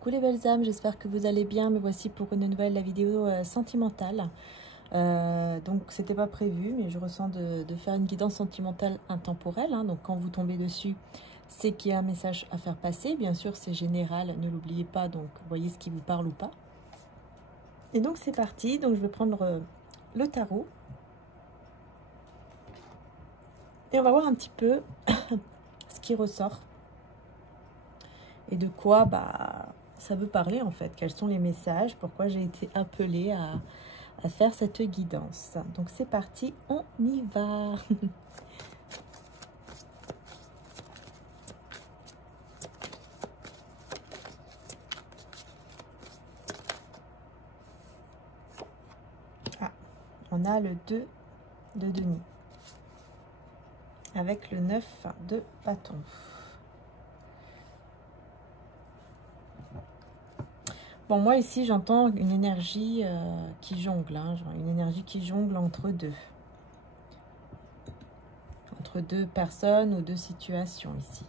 Coucou les belles âmes, j'espère que vous allez bien. Me voici pour une nouvelle vidéo sentimentale. Donc c'était pas prévu, mais je ressens de faire une guidance sentimentale intemporelle. Donc quand vous tombez dessus, c'est qu'il y a un message à faire passer. Bien sûr, c'est général, ne l'oubliez pas. Donc voyez ce qui vous parle ou pas. Et donc c'est parti. Donc je vais prendre le tarot. Et on va voir un petit peu ce qui ressort. Et de quoi ça veut parler en fait. Quels sont les messages, pourquoi j'ai été appelée à faire cette guidance. Donc c'est parti, on y va. Ah, on a le 2 de denier avec le 9 de bâton. Bon, moi ici j'entends une énergie qui jongle, genre une énergie qui jongle entre deux personnes ou deux situations ici.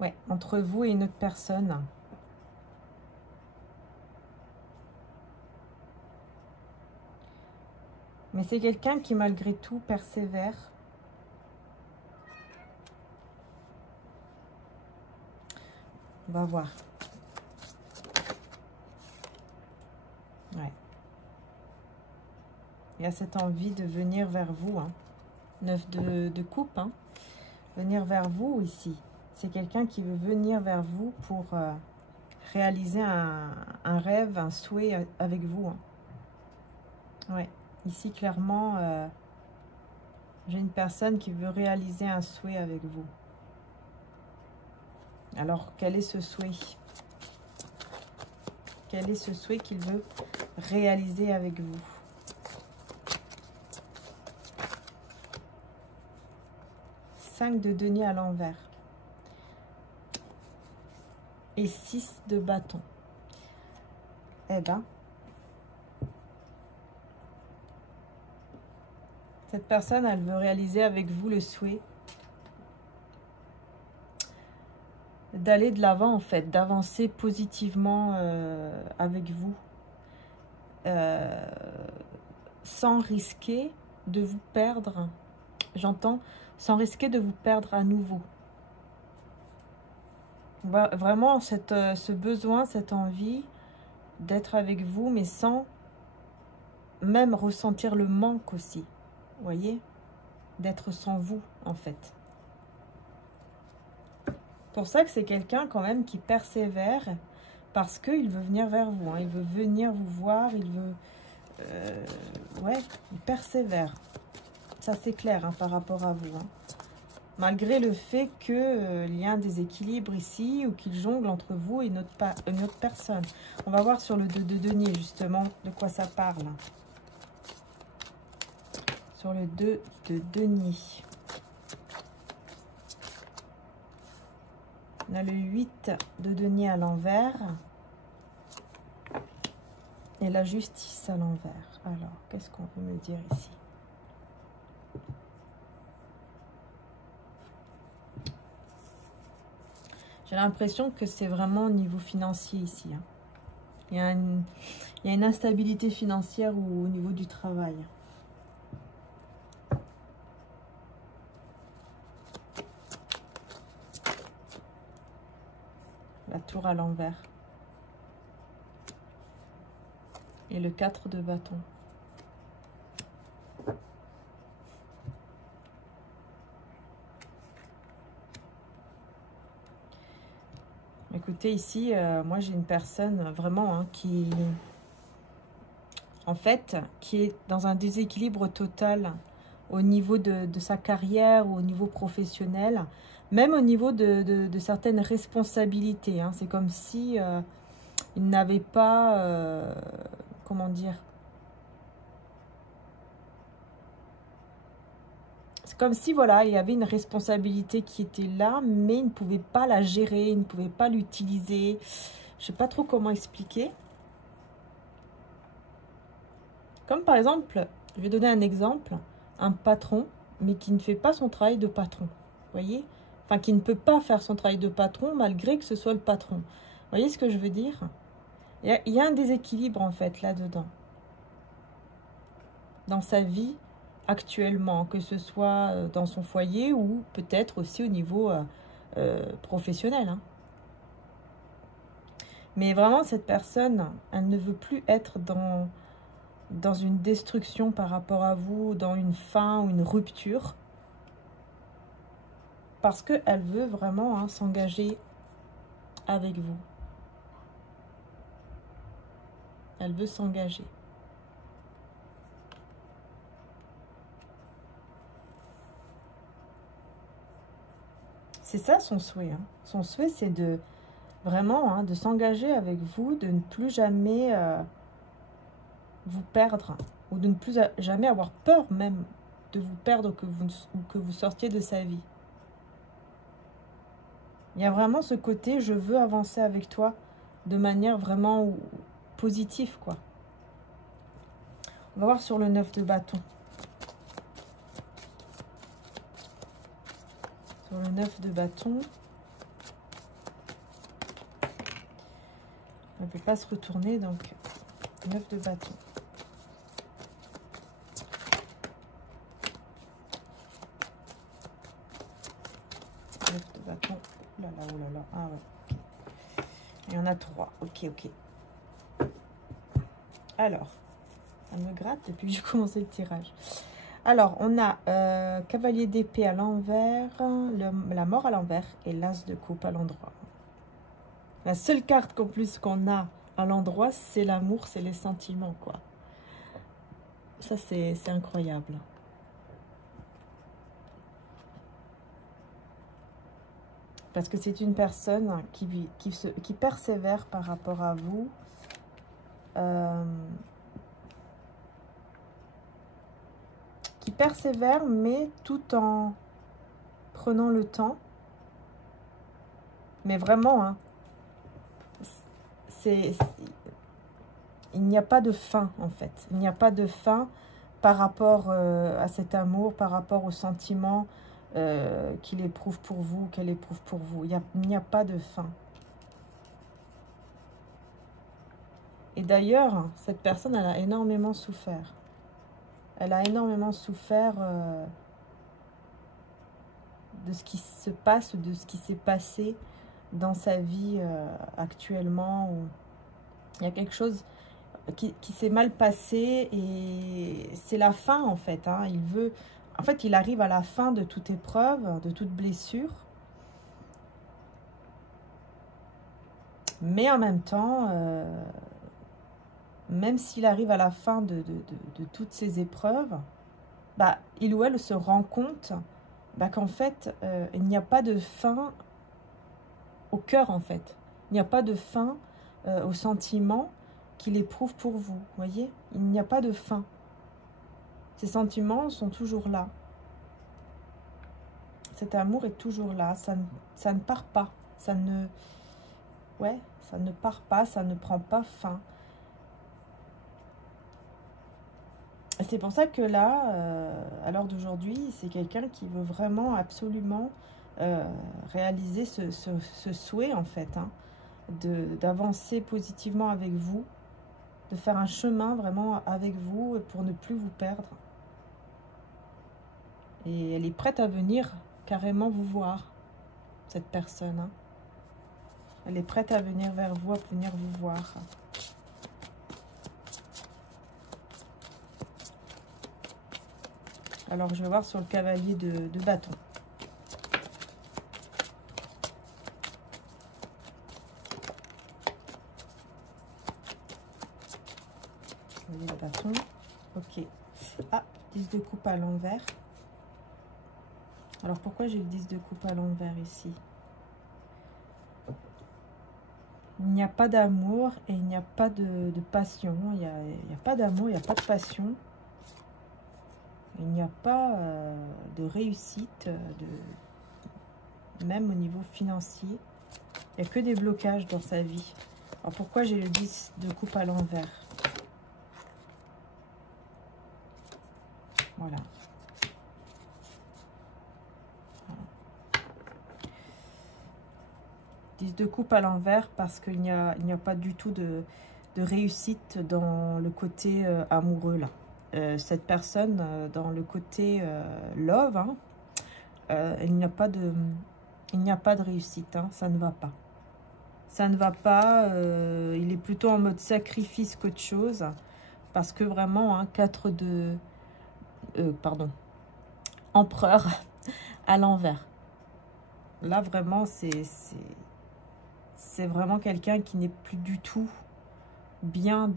Ouais, entre vous et une autre personne. Mais c'est quelqu'un qui malgré tout persévère. On va voir. Ouais. Il y a cette envie de venir vers vous. 9 de coupe. Venir vers vous ici. C'est quelqu'un qui veut venir vers vous pour réaliser un rêve, un souhait avec vous. Ouais. Ici, clairement, j'ai une personne qui veut réaliser un souhait avec vous. Alors, quel est ce souhait? Quel est ce souhait qu'il veut réaliser avec vous? Cinq de denier à l'envers. Et 6 de bâton. Eh ben, cette personne, elle veut réaliser avec vous le souhait d'aller de l'avant en fait, d'avancer positivement avec vous, sans risquer de vous perdre. J'entends, sans risquer de vous perdre à nouveau. Vraiment, ce besoin, cette envie d'être avec vous, mais sans même ressentir le manque aussi. Vous voyez? D'être sans vous, en fait. Pour ça que c'est quelqu'un quand même qui persévère parce qu'il veut venir vers vous. Il veut venir vous voir, il veut... ouais, il persévère. Ça, c'est clair par rapport à vous. Malgré le fait qu'il y a un déséquilibre ici ou qu'il jongle entre vous et une autre personne. On va voir sur le 2 de denier, justement, de quoi ça parle. Sur le 2 de denier. On a le 8 de denier à l'envers. Et la justice à l'envers. Alors, qu'est-ce qu'on veut me dire ici? J'ai l'impression que c'est vraiment au niveau financier ici. Il y a une instabilité financière au niveau du travail. La tour à l'envers. Et le 4 de bâton. Écoutez, ici, moi j'ai une personne vraiment qui, en fait, qui est dans un déséquilibre total au niveau de sa carrière ou au niveau professionnel, même au niveau de certaines responsabilités. C'est comme si il n'avait pas, comment dire, c'est comme si, voilà, il y avait une responsabilité qui était là, mais il ne pouvait pas la gérer, il ne pouvait pas l'utiliser. Je ne sais pas trop comment expliquer. Comme par exemple, je vais donner un exemple, un patron, mais qui ne fait pas son travail de patron. Vous voyez? Enfin, qui ne peut pas faire son travail de patron malgré que ce soit le patron. Vous voyez ce que je veux dire? Il y a un déséquilibre, en fait, là-dedans. Dans sa vie, actuellement, que ce soit dans son foyer ou peut-être aussi au niveau professionnel. Hein. Mais vraiment, cette personne, elle ne veut plus être dans une destruction par rapport à vous, dans une fin ou une rupture. Parce qu'elle veut vraiment hein, s'engager avec vous. Elle veut s'engager. C'est ça son souhait. Hein. Son souhait, c'est de vraiment hein, de s'engager avec vous, de ne plus jamais vous perdre ou de ne plus jamais avoir peur même de vous perdre ou que vous sortiez de sa vie. Il y a vraiment ce côté, je veux avancer avec toi de manière vraiment positive, quoi. On va voir sur le 9 de bâton. Sur le 9 de bâton. On ne peut pas se retourner, donc 9 de bâton. Bâton. Oh là là, oh là là. Ah ouais. Il y en a 3. Ok, ok. Alors, ça me gratte depuis que j'ai commencé le tirage. Alors, on a cavalier d'épée à l'envers, la mort à l'envers et l'as de coupe à l'endroit. La seule carte qu'en plus qu'on a à l'endroit, c'est l'amour, c'est les sentiments, quoi. Ça, c'est incroyable. Parce que c'est une personne qui persévère par rapport à vous. Qui persévère, mais tout en prenant le temps. Mais vraiment, hein, il n'y a pas de fin, en fait. Il n'y a pas de fin par rapport à cet amour, par rapport aux sentiments qu'il éprouve pour vous, qu'elle éprouve pour vous. Il n'y a pas de fin. Et d'ailleurs, cette personne, elle a énormément souffert. Elle a énormément souffert de ce qui se passe, de ce qui s'est passé dans sa vie actuellement. Où il y a quelque chose qui s'est mal passé et c'est la fin en fait. Hein. En fait, il arrive à la fin de toute épreuve, de toute blessure. Mais en même temps, même s'il arrive à la fin de toutes ces épreuves, bah, il ou elle se rend compte bah, qu'en fait, il n'y a pas de fin au cœur, en fait. Il n'y a pas de fin au sentiment qu'il éprouve pour vous, voyez? Il n'y a pas de fin. Ces sentiments sont toujours là. Cet amour est toujours là. Ça ne part pas. Ça ne part pas. Ça ne prend pas fin. C'est pour ça que là, à l'heure d'aujourd'hui, c'est quelqu'un qui veut vraiment, absolument réaliser ce souhait, en fait, hein, d'avancer positivement avec vous, de faire un chemin vraiment avec vous pour ne plus vous perdre. Et elle est prête à venir carrément vous voir, cette personne. Hein. Elle est prête à venir vers vous, à venir vous voir. Alors, je vais voir sur le cavalier de bâton. Cavalier de bâton. Ok. Ah, 10 de coupe à l'envers. Alors, pourquoi j'ai le 10 de coupe à l'envers ici? Il n'y a pas d'amour et il n'y a pas de passion. Il n'y a pas d'amour, il n'y a pas de passion. Il n'y a pas de réussite, même au niveau financier. Il n'y a que des blocages dans sa vie. Alors pourquoi j'ai le 10 de coupe à l'envers? Voilà. 10 de coupe à l'envers parce qu'il n'y a pas du tout de réussite dans le côté amoureux là. Cette personne, dans le côté love, hein, il n'y a pas de réussite, hein, ça ne va pas. Ça ne va pas, il est plutôt en mode sacrifice qu'autre chose. Parce que vraiment, hein, 4 de... pardon. Empereur à l'envers. Là, vraiment, c'est vraiment quelqu'un qui n'est plus du tout bien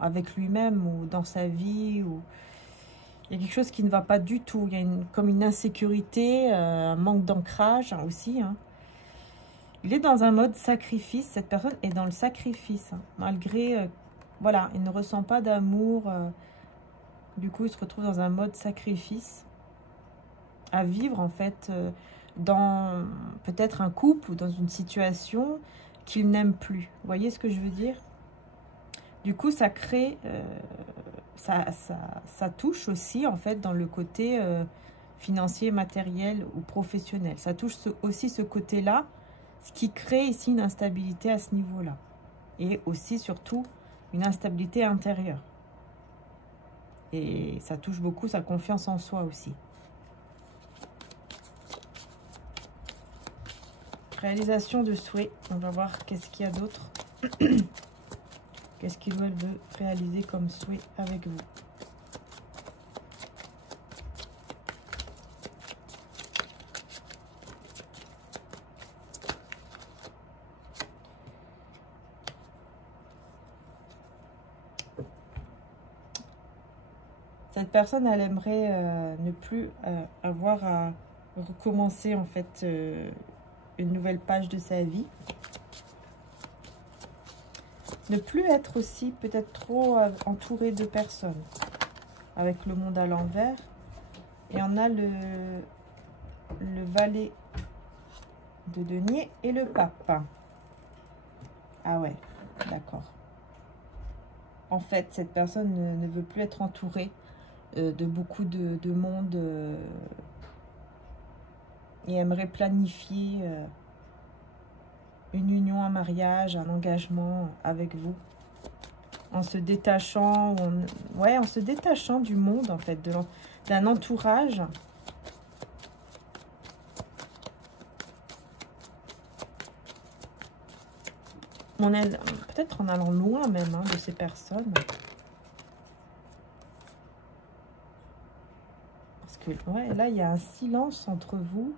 avec lui-même ou dans sa vie. Ou... Il y a quelque chose qui ne va pas du tout. Il y a comme une insécurité, un manque d'ancrage aussi, hein. Il est dans un mode sacrifice. Cette personne est dans le sacrifice, hein, malgré... voilà, il ne ressent pas d'amour. Du coup, il se retrouve dans un mode sacrifice. À vivre, en fait, dans peut-être un couple ou dans une situation qu'il n'aime plus. Vous voyez ce que je veux dire? Du coup, ça crée... ça touche aussi, en fait, dans le côté financier, matériel ou professionnel. Ça touche aussi ce côté-là, ce qui crée ici une instabilité à ce niveau-là. Et aussi, surtout, une instabilité intérieure. Et ça touche beaucoup sa confiance en soi aussi. Réalisation de souhait. On va voir qu'est-ce qu'il y a d'autre. Qu'est-ce qu'il veut réaliser comme souhait avec vous. Cette personne, elle aimerait ne plus avoir à recommencer en fait une nouvelle page de sa vie. Ne plus être aussi peut-être trop entouré de personnes. Avec le monde à l'envers. Et on a le valet de denier et le pape. Ah ouais, d'accord. En fait, cette personne ne veut plus être entourée de beaucoup de monde et aimerait planifier une union, un mariage, un engagement avec vous en se détachant, en se détachant du monde en fait, d'un entourage. On est peut-être en allant loin même hein, de ces personnes. Ouais, là, il y a un silence entre vous.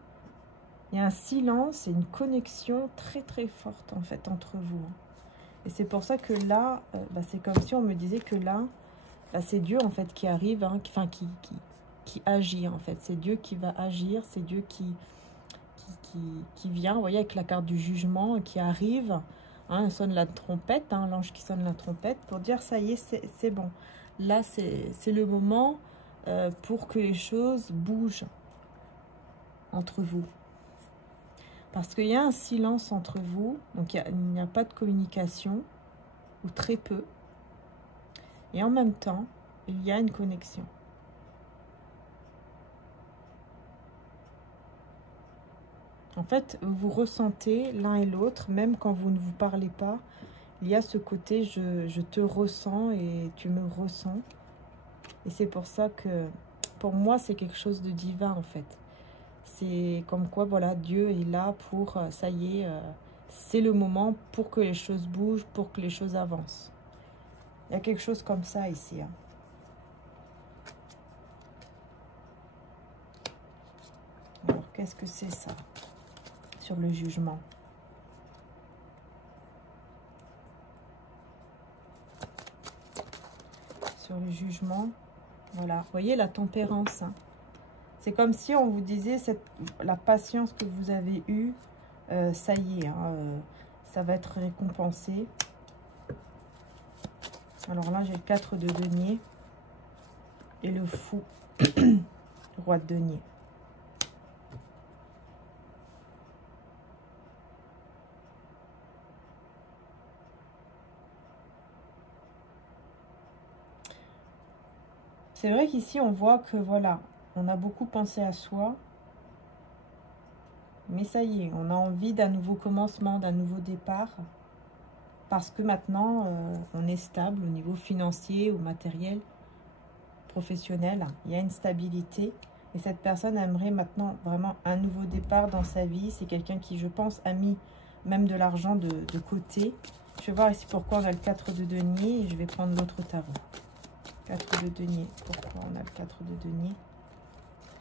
Il y a un silence et une connexion très, très forte, en fait, entre vous. Et c'est pour ça que là, c'est comme si on me disait que là, c'est Dieu, en fait, qui arrive, hein, qui agit, en fait. C'est Dieu qui va agir, c'est Dieu qui vient, vous voyez, avec la carte du jugement, qui arrive. Hein, il sonne la trompette, hein, l'ange qui sonne la trompette, pour dire, ça y est, c'est bon. Là, c'est le moment... pour que les choses bougent entre vous. Parce qu'il y a un silence entre vous, donc il n'y a pas de communication, ou très peu. Et en même temps, il y a une connexion. En fait, vous ressentez l'un et l'autre, même quand vous ne vous parlez pas, il y a ce côté je te ressens et tu me ressens. Et c'est pour ça que, pour moi, c'est quelque chose de divin, en fait. C'est comme quoi, voilà, Dieu est là pour, ça y est, c'est le moment pour que les choses bougent, pour que les choses avancent. Il y a quelque chose comme ça ici. Hein. Alors, qu'est-ce que c'est ça, sur le jugement ? Sur le jugement... Voilà, vous voyez la tempérance. Hein. C'est comme si on vous disait la patience que vous avez eue, ça y est, hein, ça va être récompensé. Alors là, j'ai le 4 de denier et le fou, roi de denier. C'est vrai qu'ici, on voit que, voilà, on a beaucoup pensé à soi. Mais ça y est, on a envie d'un nouveau commencement, d'un nouveau départ. Parce que maintenant, on est stable au niveau financier ou matériel, professionnel. Il y a une stabilité. Et cette personne aimerait maintenant vraiment un nouveau départ dans sa vie. C'est quelqu'un qui, je pense, a mis même de l'argent de côté. Je vais voir ici pourquoi on a le 4 de denier. Et je vais prendre l'autre tarot. 4 de denier. Pourquoi on a le 4 de denier?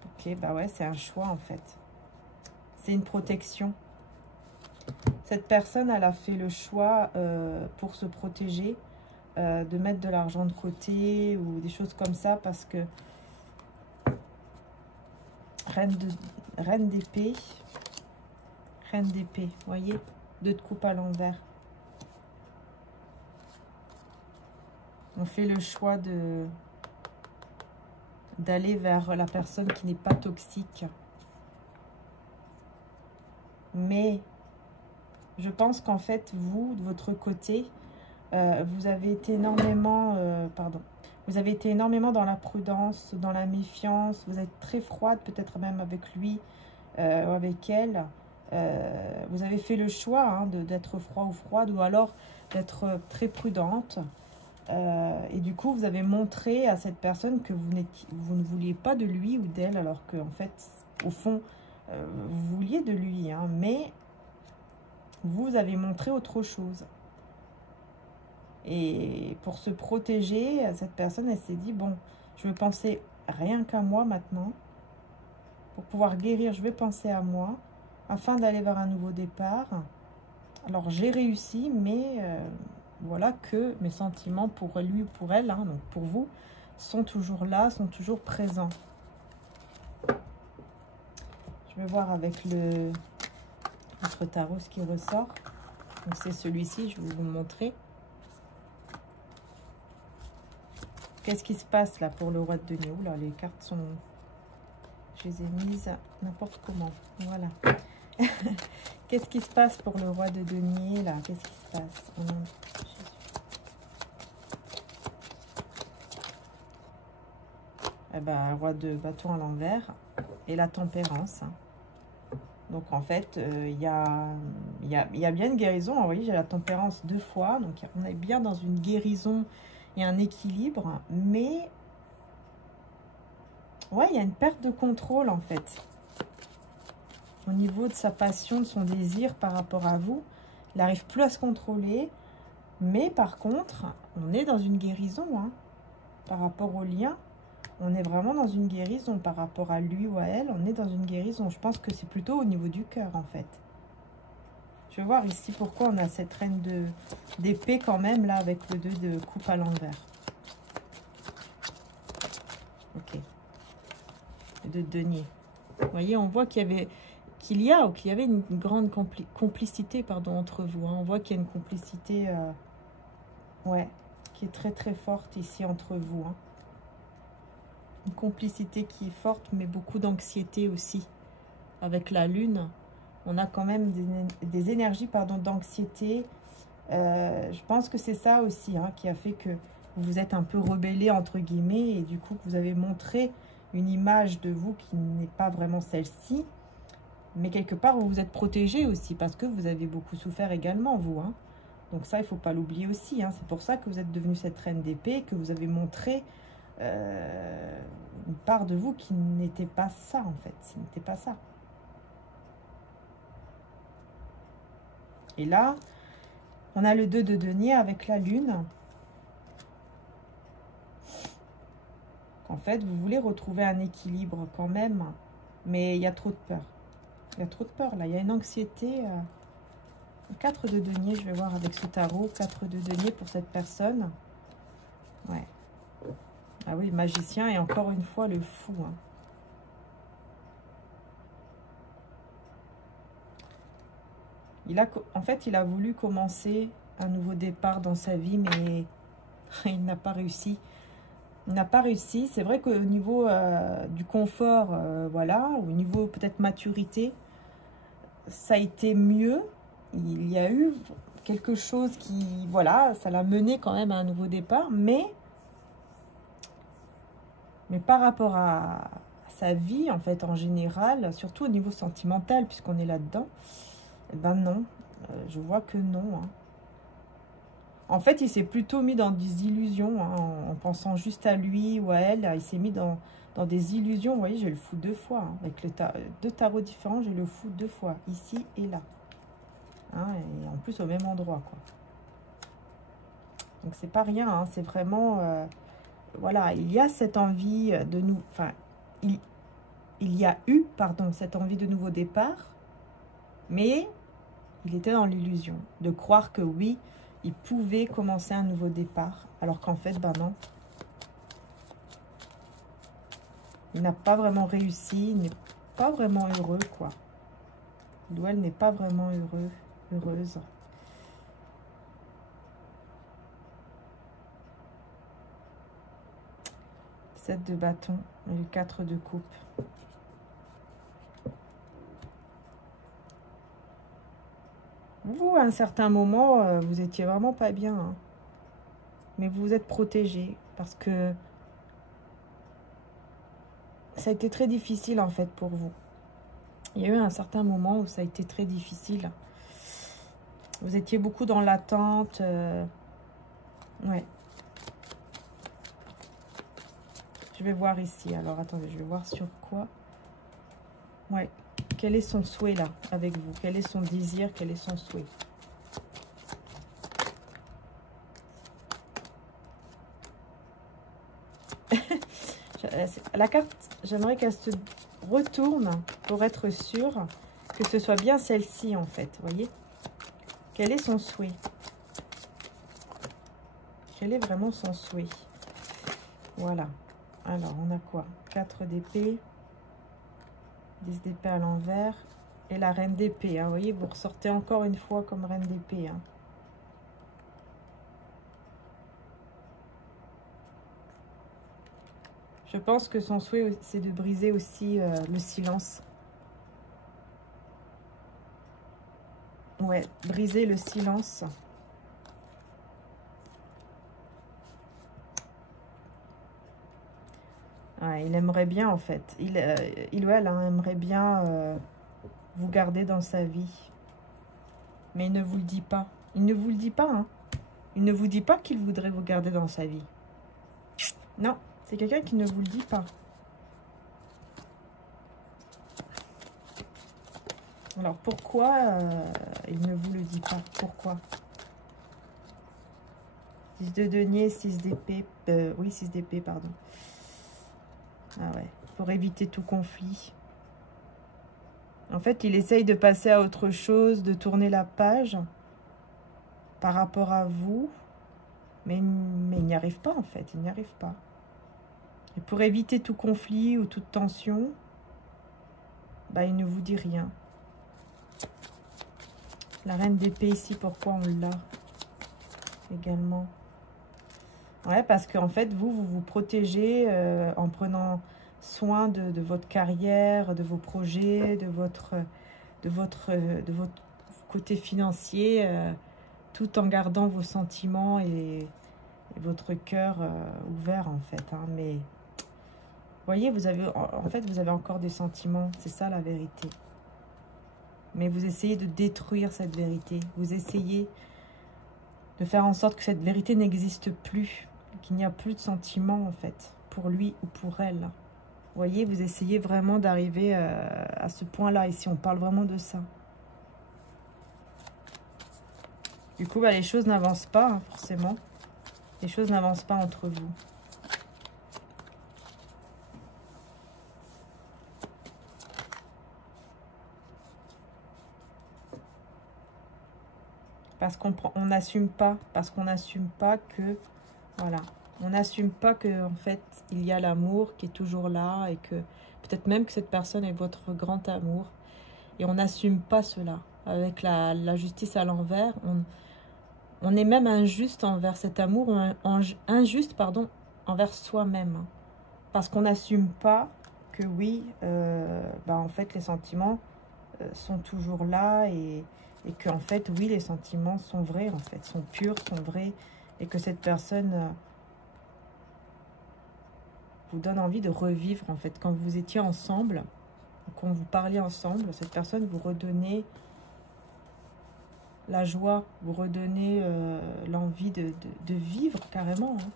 Ok, bah ouais, c'est un choix en fait. C'est une protection. Cette personne, elle a fait le choix pour se protéger, de mettre de l'argent de côté ou des choses comme ça parce que reine d'épée, vous voyez, 2 de coupe à l'envers. On fait le choix d'aller vers la personne qui n'est pas toxique. Mais je pense qu'en fait, vous, de votre côté, vous avez été énormément, vous avez été énormément dans la prudence, dans la méfiance. Vous êtes très froide, peut-être même avec lui ou avec elle. Vous avez fait le choix hein, d'être froid ou froide, ou alors d'être très prudente. Et du coup, vous avez montré à cette personne que vous ne vouliez pas de lui ou d'elle, alors qu'en fait, au fond, vous vouliez de lui, hein, mais vous avez montré autre chose. Et pour se protéger, cette personne, elle s'est dit, bon, je vais penser rien qu'à moi maintenant. Pour pouvoir guérir, je vais penser à moi, afin d'aller vers un nouveau départ. Alors, j'ai réussi, mais voilà que mes sentiments pour lui ou pour elle, hein, donc pour vous, sont toujours là, sont toujours présents. Je vais voir avec notre tarot ce qui ressort. Donc, c'est celui-ci, je vais vous le montrer. Qu'est-ce qui se passe là pour le roi de denier? Oula, les cartes sont... Je les ai mises n'importe comment. Voilà. Qu'est-ce qui se passe pour le roi de denier là? Qu'est-ce qui se passe? Eh ben, roi de bâton à l'envers et la tempérance. Donc en fait, il y a bien une guérison. Vous voyez, j'ai la tempérance 2 fois. Donc on est bien dans une guérison et un équilibre. Mais ouais, il y a une perte de contrôle en fait. Au niveau de sa passion, de son désir par rapport à vous. Il n'arrive plus à se contrôler. Mais par contre, on est dans une guérison hein, par rapport au lien. On est vraiment dans une guérison par rapport à lui ou à elle. On est dans une guérison. Je pense que c'est plutôt au niveau du cœur, en fait. Je vais voir ici pourquoi on a cette reine d'épée quand même, là, avec le 2 de coupe à l'envers. Ok. Le 2 de denier. Vous voyez, on voit qu'il y avait une grande complicité pardon, entre vous. Hein. On voit qu'il y a une complicité ouais, qui est très, très forte ici entre vous. Hein. Une complicité qui est forte, mais beaucoup d'anxiété aussi. Avec la lune, on a quand même des énergies d'anxiété. Je pense que c'est ça aussi hein, qui a fait que vous vous êtes un peu rebellé, entre guillemets, et du coup, vous avez montré une image de vous qui n'est pas vraiment celle-ci. Mais quelque part, vous vous êtes protégé aussi, parce que vous avez beaucoup souffert également, vous. Hein. Donc ça, il ne faut pas l'oublier aussi. Hein. C'est pour ça que vous êtes devenue cette reine d'épée, que vous avez montré... une part de vous qui n'était pas ça en fait, ce n'était pas ça. Et là, on a le 2 de denier avec la lune. En fait, vous voulez retrouver un équilibre quand même, mais il y a trop de peur. Il y a trop de peur là, il y a une anxiété. 4 de denier, je vais voir avec ce tarot, 4 de denier pour cette personne. Ouais. Ah oui, magicien et encore une fois le fou. Hein. En fait, il a voulu commencer un nouveau départ dans sa vie, mais il n'a pas réussi. Il n'a pas réussi. C'est vrai qu'au niveau du confort, voilà, au niveau peut-être maturité, ça a été mieux. Il y a eu quelque chose qui, voilà, ça l'a mené quand même à un nouveau départ, mais par rapport à sa vie, en fait, en général, surtout au niveau sentimental, puisqu'on est là-dedans, eh ben non, je vois que non. Hein. En fait, il s'est plutôt mis dans des illusions, hein, en pensant juste à lui ou à elle. Il s'est mis dans des illusions. Vous voyez, j'ai le fou 2 fois. Hein. Avec deux tarots différents, j'ai le fou 2 fois, ici et là. Hein, et en plus, au même endroit, quoi. Donc, c'est pas rien. Hein, c'est vraiment... voilà, il y a cette envie de nous... Enfin, il y a eu, pardon, cette envie de nouveau départ. Mais il était dans l'illusion de croire que oui, il pouvait commencer un nouveau départ. Alors qu'en fait, ben non. Il n'a pas vraiment réussi. Il n'est pas vraiment heureux, quoi. Il ou elle n'est pas vraiment heureuse. 7 de bâton et le 4 de coupe. Vous, à un certain moment, vous étiez vraiment pas bien. Hein. Mais vous vous êtes protégé parce que ça a été très difficile, en fait, pour vous. Il y a eu un certain moment où ça a été très difficile. Vous étiez beaucoup dans l'attente. Ouais. Je vais voir ici. Alors, attendez, je vais voir sur quoi. Ouais. Quel est son souhait, là, avec vous? Quel est son désir? Quel est son souhait? La carte, j'aimerais qu'elle se retourne pour être sûre que ce soit bien celle-ci, en fait. Vous voyez? Quel est son souhait? Quel est vraiment son souhait? Voilà. Alors, on a quoi? 4 d'épée, 10 d'épée à l'envers et la reine d'épée. Hein. Vous voyez, vous ressortez encore une fois comme reine d'épée. Hein. Je pense que son souhait, c'est de briser aussi le silence. Ouais, briser le silence. Ouais, il aimerait bien, en fait. Il ou elle hein, aimerait bien vous garder dans sa vie. Mais il ne vous le dit pas. Il ne vous le dit pas. Hein. Il ne vous dit pas qu'il voudrait vous garder dans sa vie. Non, c'est quelqu'un qui ne vous le dit pas. Alors, pourquoi il ne vous le dit pas? Pourquoi? 6 de denier, 6 d'épée. Oui, 6 d'épée, pardon. Ah ouais, pour éviter tout conflit. En fait, il essaye de passer à autre chose, de tourner la page par rapport à vous. Mais il n'y arrive pas, en fait. Il n'y arrive pas. Et pour éviter tout conflit ou toute tension, bah, il ne vous dit rien. La reine d'épée ici, pourquoi on l'a également? Ouais, parce qu'en fait, vous vous protégez en prenant soin de votre carrière, de vos projets, de votre côté financier, tout en gardant vos sentiments et votre cœur ouvert, en fait. Hein. Mais, vous voyez, vous avez encore des sentiments, c'est ça la vérité. Mais vous essayez de détruire cette vérité. Vous essayez de faire en sorte que cette vérité n'existe plus. Qu'il n'y a plus de sentiments, en fait, pour lui ou pour elle. Vous voyez, vous essayez vraiment d'arriver à ce point-là. Ici, on parle vraiment de ça. Du coup, bah, les choses n'avancent pas, hein, forcément. Les choses n'avancent pas entre vous. Parce qu'on n'assume pas. Parce qu'on n'assume pas que... Voilà. On n'assume pas que en fait, il y a l'amour qui est toujours là. Et que peut-être même que cette personne est votre grand amour. Et on n'assume pas cela. Avec la justice à l'envers, on est même injuste envers cet amour. Injuste, pardon, envers soi-même. Parce qu'on n'assume pas que oui, bah, en fait, les sentiments sont toujours là. Et que en fait, oui, les sentiments sont vrais, en fait, sont purs, sont vrais. Et que cette personne vous donne envie de revivre, en fait. Quand vous étiez ensemble, quand vous parliez ensemble, cette personne vous redonnait la joie, vous redonnez l'envie de vivre carrément. Hein.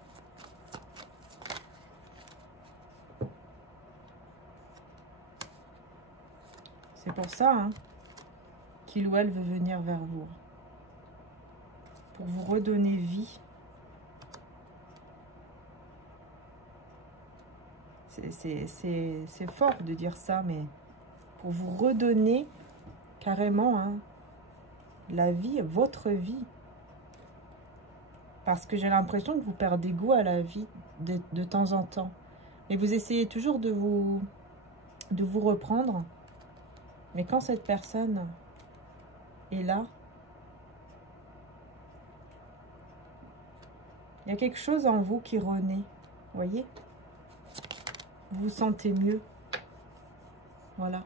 C'est pour ça hein, qu'il ou elle veut venir vers vous. Pour vous redonner vie. C'est fort de dire ça, mais pour vous redonner carrément hein, la vie, votre vie. Parce que j'ai l'impression que vous perdez goût à la vie de temps en temps. Et vous essayez toujours de vous reprendre. Mais quand cette personne est là, il y a quelque chose en vous qui renaît. Vous voyez? Vous vous sentez mieux. Voilà.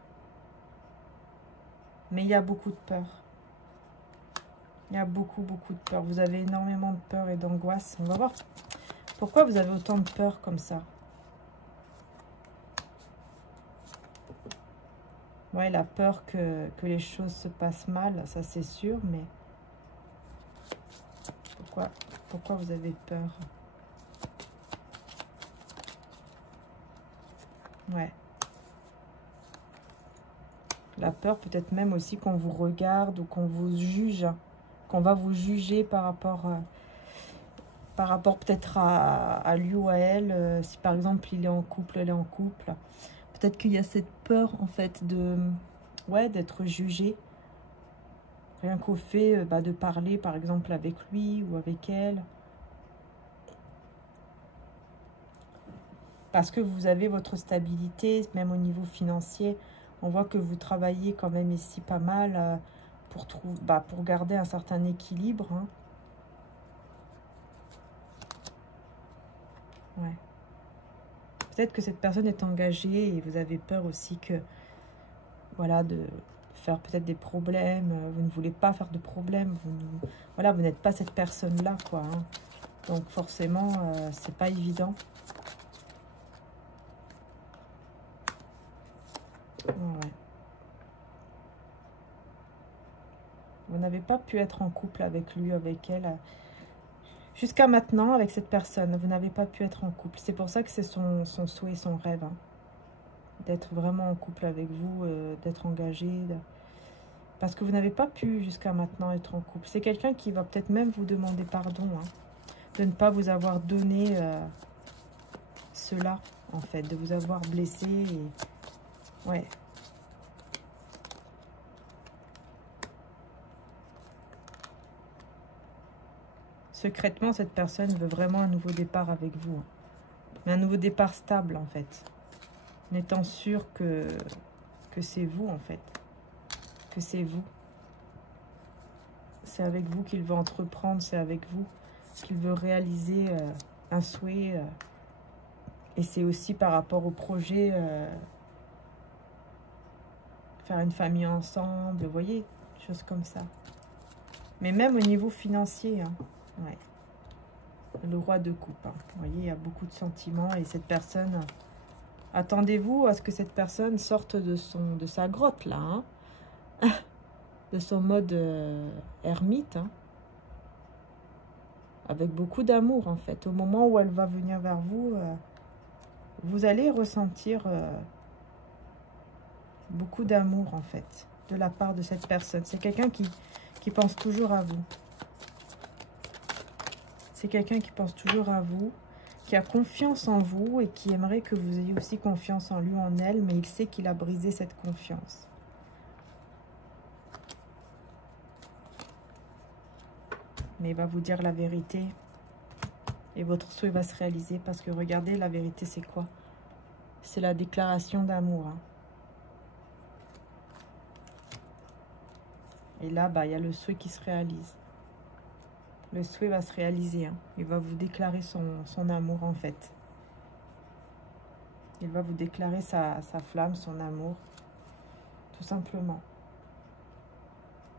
Mais il y a beaucoup de peur. Il y a beaucoup de peur. Vous avez énormément de peur et d'angoisse. On va voir pourquoi vous avez autant de peur comme ça. Ouais, la peur que les choses se passent mal, ça c'est sûr, mais pourquoi vous avez peur? Ouais. La peur peut-être même aussi qu'on vous regarde ou qu'on vous juge, qu'on va vous juger par rapport peut-être à lui ou à elle, si par exemple il est en couple, elle est en couple. Peut-être qu'il y a cette peur en fait d'être jugé. Rien qu'au fait de parler par exemple avec lui ou avec elle. Parce que vous avez votre stabilité, même au niveau financier. On voit que vous travaillez quand même ici pas mal pour garder un certain équilibre. Hein. Ouais. Peut-être que cette personne est engagée et vous avez peur aussi que, voilà, de faire peut-être des problèmes. Vous ne voulez pas faire de problèmes. Voilà, vous n'êtes pas cette personne-là, quoi. Hein. Donc forcément, c'est pas évident. Ouais. Vous n'avez pas pu être en couple avec lui, avec elle. Jusqu'à maintenant, avec cette personne, vous n'avez pas pu être en couple. C'est pour ça que c'est son souhait, son rêve. Hein. D'être vraiment en couple avec vous, d'être engagé. Parce que vous n'avez pas pu jusqu'à maintenant être en couple. C'est quelqu'un qui va peut-être même vous demander pardon. Hein, de ne pas vous avoir donné cela, en fait. De vous avoir blessé. Et... ouais. Secrètement, cette personne veut vraiment un nouveau départ avec vous. Mais un nouveau départ stable, en fait. En étant sûr que c'est vous, en fait. Que c'est vous. C'est avec vous qu'il veut entreprendre, c'est avec vous qu'il veut réaliser un souhait. Et c'est aussi par rapport au projet, faire une famille ensemble, vous voyez, des choses comme ça. Mais même au niveau financier, hein, ouais. Le roi de coupe, hein. Vous voyez, il y a beaucoup de sentiments et cette personne... Attendez-vous à ce que cette personne sorte de sa grotte, là, hein. De son mode ermite, hein. Avec beaucoup d'amour, en fait. Au moment où elle va venir vers vous, vous allez ressentir beaucoup d'amour, en fait, de la part de cette personne. C'est quelqu'un qui pense toujours à vous. C'est quelqu'un qui pense toujours à vous, qui a confiance en vous et qui aimerait que vous ayez aussi confiance en lui ou en elle, mais il sait qu'il a brisé cette confiance. Mais il va vous dire la vérité et votre souhait va se réaliser parce que regardez, la vérité c'est quoi? C'est la déclaration d'amour. Hein. Et là, il y a le souhait qui se réalise. Le souhait va se réaliser. Hein. Il va vous déclarer son amour, en fait. Il va vous déclarer sa flamme, son amour. Tout simplement.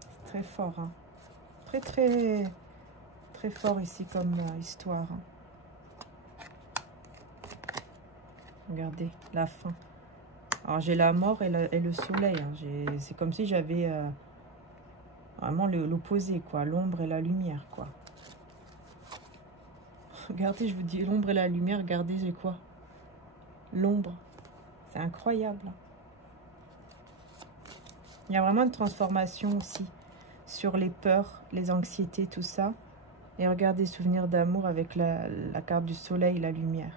C'est très fort. Hein. Très fort ici comme histoire. Hein. Regardez, la fin. Alors, j'ai la mort et le soleil. Hein. C'est comme si j'avais vraiment l'opposé, quoi. L'ombre et la lumière, quoi. Regardez, je vous dis, l'ombre et la lumière, regardez, j'ai quoi? L'ombre. C'est incroyable. Il y a vraiment une transformation aussi sur les peurs, les anxiétés, tout ça. Et regardez, souvenirs d'amour avec la carte du soleil et la lumière.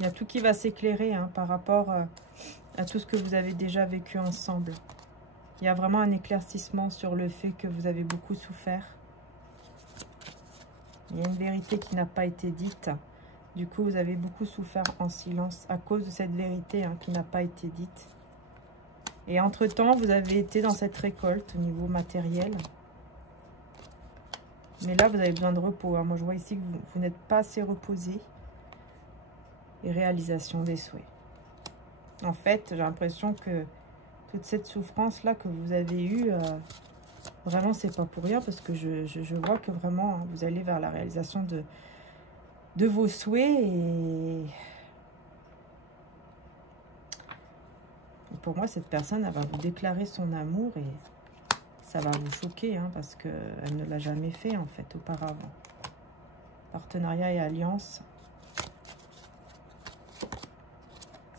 Il y a tout qui va s'éclairer hein, par rapport à tout ce que vous avez déjà vécu ensemble. Il y a vraiment un éclaircissement sur le fait que vous avez beaucoup souffert. Il y a une vérité qui n'a pas été dite. Du coup, vous avez beaucoup souffert en silence à cause de cette vérité hein, qui n'a pas été dite. Et entre-temps, vous avez été dans cette récolte au niveau matériel. Mais là, vous avez besoin de repos. Hein. Moi, je vois ici que vous n'êtes pas assez reposé. Et réalisation des souhaits. En fait, j'ai l'impression que toute cette souffrance-là que vous avez eue, vraiment, c'est pas pour rien. Parce que je vois que vraiment, hein, vous allez vers la réalisation de vos souhaits. Et pour moi, cette personne, elle va vous déclarer son amour. Et ça va vous choquer. Hein, parce qu'elle ne l'a jamais fait, en fait, auparavant. Partenariat et alliance.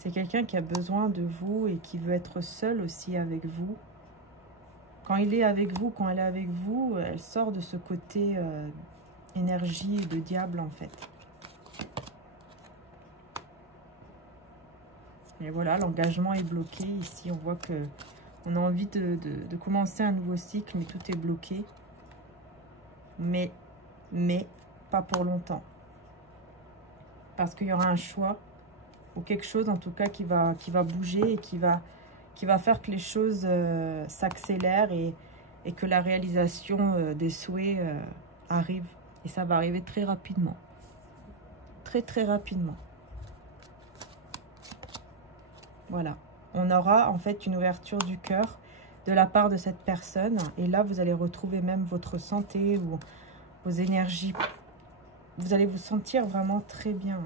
C'est quelqu'un qui a besoin de vous et qui veut être seul aussi avec vous. Quand il est avec vous, quand elle est avec vous, elle sort de ce côté énergie de diable en fait. Et voilà, l'engagement est bloqué. Ici, on voit que on a envie de commencer un nouveau cycle, mais tout est bloqué. Mais pas pour longtemps. Parce qu'il y aura un choix. Ou quelque chose en tout cas qui va bouger et qui va faire que les choses s'accélèrent et que la réalisation des souhaits arrive. Et ça va arriver très rapidement. Très rapidement. Voilà. On aura en fait une ouverture du cœur de la part de cette personne. Et là, vous allez retrouver même votre santé ou vos énergies. Vous allez vous sentir vraiment très bien.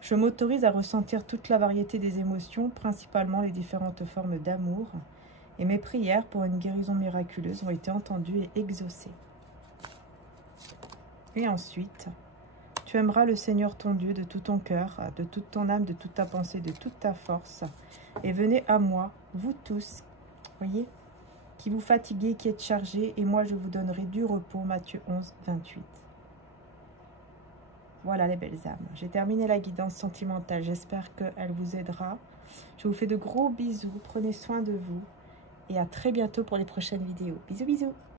Je m'autorise à ressentir toute la variété des émotions, principalement les différentes formes d'amour. Et mes prières pour une guérison miraculeuse ont été entendues et exaucées. Et ensuite, tu aimeras le Seigneur ton Dieu de tout ton cœur, de toute ton âme, de toute ta pensée, de toute ta force. Et venez à moi, vous tous, voyez, qui vous fatiguez, qui êtes chargés, et moi je vous donnerai du repos. Matthieu 11, 28. Voilà les belles âmes. J'ai terminé la guidance sentimentale. J'espère qu'elle vous aidera. Je vous fais de gros bisous. Prenez soin de vous. Et à très bientôt pour les prochaines vidéos. Bisous, bisous.